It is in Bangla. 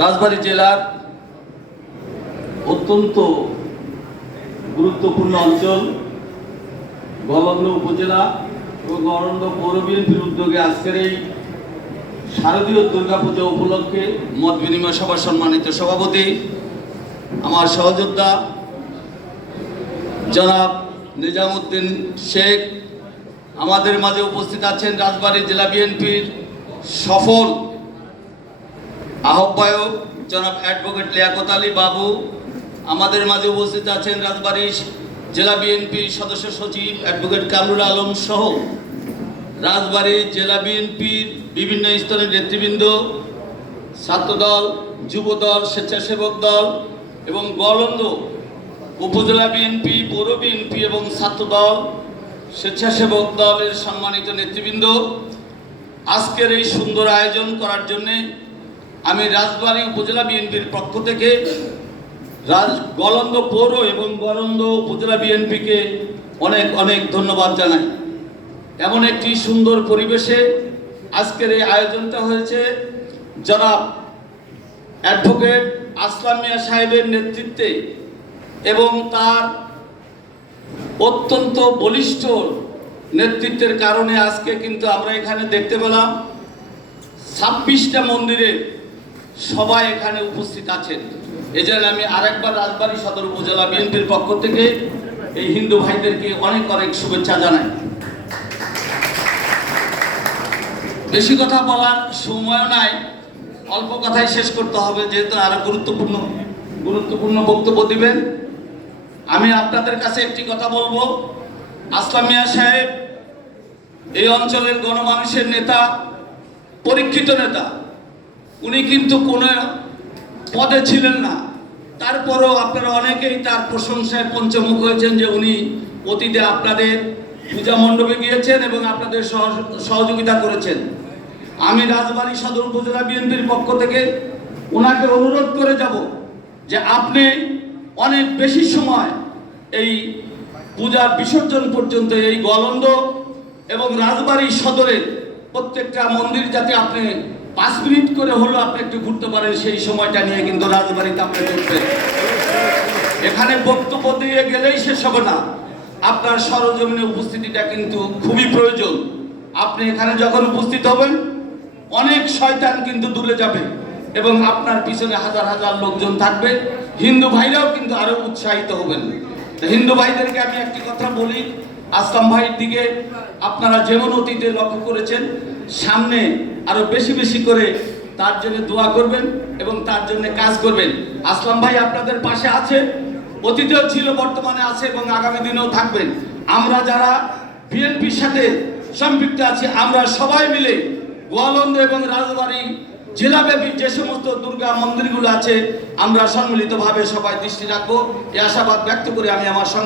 রাজবাড়ী জেলার অত্যন্ত গুরুত্বপূর্ণ অঞ্চল গলন্দ উপজেলা এবং গলন্দ পৌর বিএনপির উদ্যোগে আজকের এই শারদীয় দুর্গাপূজা উপলক্ষে মত বিনিময় সভা সম্মানিত সভাপতি, আমার সহযোদ্ধা জনাব নিজামুদ্দিন শেখ, আমাদের মাঝে উপস্থিত আছেন রাজবাড়ী জেলা বিএনপির সফল আহ্বায়ক জনাব অ্যাডভোকেট লিয়াকত আলী বাবু, আমাদের মাঝে উপস্থিত আছেন রাজবাড়ী জেলা বিএনপি সদস্য সচিব অ্যাডভোকেট কামরুল আলম সহ রাজবাড়ী জেলা বিএনপির বিভিন্ন স্তরের নেতৃবৃন্দ, ছাত্রদল, যুবদল, স্বেচ্ছাসেবক দল এবং গলন্দ উপজেলা বিএনপি, পৌর বিএনপি এবং ছাত্রদল, স্বেচ্ছাসেবক দলের সম্মানিত নেতৃবৃন্দ, আজকের এই সুন্দর আয়োজন করার জন্যে আমি রাজবাড়ী উপজেলা বিএনপির পক্ষ থেকে রাজ গলন্দ পৌর এবং গলন্দ উপজেলা বিএনপিকে অনেক অনেক ধন্যবাদ জানাই। এমন একটি সুন্দর পরিবেশে আজকের এই আয়োজনটা হয়েছে। জনাব অ্যাডভোকেট আসলাম মিয়া সাহেবের নেতৃত্বে এবং তার অত্যন্ত বলিষ্ঠ নেতৃত্বের কারণে আজকে কিন্তু আমরা এখানে দেখতে পেলাম ছাব্বিশটা মন্দিরে সবাই এখানে উপস্থিত আছেন। এজন্য আমি আরেকবার রাজবাড়ী সদর উপজেলা বিএনপির পক্ষ থেকে এই হিন্দু ভাইদেরকে অনেক অনেক শুভেচ্ছা জানাই। বেশি কথা বলার সময় নাই, অল্প কথাই শেষ করতে হবে, যেহেতু আরও গুরুত্বপূর্ণ গুরুত্বপূর্ণ বক্তব্য দিবেন। আমি আপনাদের কাছে একটি কথা বলব। আসলাম মিয়া সাহেব, এই অঞ্চলের গণমানুষের নেতা, পরীক্ষিত নেতা উনি কিন্তু কোনো পদে ছিলেন না। তারপরও আপনারা অনেকেই তার প্রশংসায় পঞ্চমুখ হয়েছেন যে উনি অতীতে আপনাদের পূজা মণ্ডপে গিয়েছেন এবং আপনাদের সহ- সহযোগিতা করেছেন। আমি রাজবাড়ী সদর উপজেলা বিএনপির পক্ষ থেকে ওনাকে অনুরোধ করে যাব যে আপনি অনেক বেশি সময় এই পূজার বিসর্জন পর্যন্ত এই গলন্দ এবং রাজবাড়ী সদরের প্রত্যেকটা মন্দির যাতে আপনি পাঁচ মিনিট করে হলেও আপনি একটু ঘুরতে পারেন, সেই সময়টা নিয়ে কিন্তু রাজবাড়িতে আপনি ঘুরবেন এখানে বক্তব্য দিয়ে গেলেই শেষ হবে না। আপনার সরজমিনে উপস্থিতিটা কিন্তু খুবই প্রয়োজন। আপনি এখানে যখন উপস্থিত হবেন, অনেক শয়তান কিন্তু দূরে যাবে এবং আপনার পিছনে হাজার হাজার লোকজন থাকবে। হিন্দু ভাইরাও কিন্তু আরও উৎসাহিত হবেন। হিন্দু ভাইদেরকে আমি একটি কথা বলি আসলাম ভাইয়ের দিকে। আপনারা যেমন অতীতে লক্ষ্য করেছেন, সামনে আরও বেশি বেশি করে তার জন্য দোয়া করবেন এবং তার জন্য কাজ করবেন। আসলাম ভাই আপনাদের পাশে আছে, অতীতেও ছিল, বর্তমানে আছে এবং আগামী দিনেও থাকবেন। আমরা যারা বিএনপির সাথে সম্পৃক্ত আছি, আমরা সবাই মিলে গোয়ালন্দ এবং রাজবাড়ি জেলাব্যাপী যে সমস্ত দুর্গা মন্দিরগুলো আছে, আমরা সম্মিলিতভাবে সবাই দৃষ্টি রাখব। এই আশাবাদ ব্যক্ত করে আমি আমার সং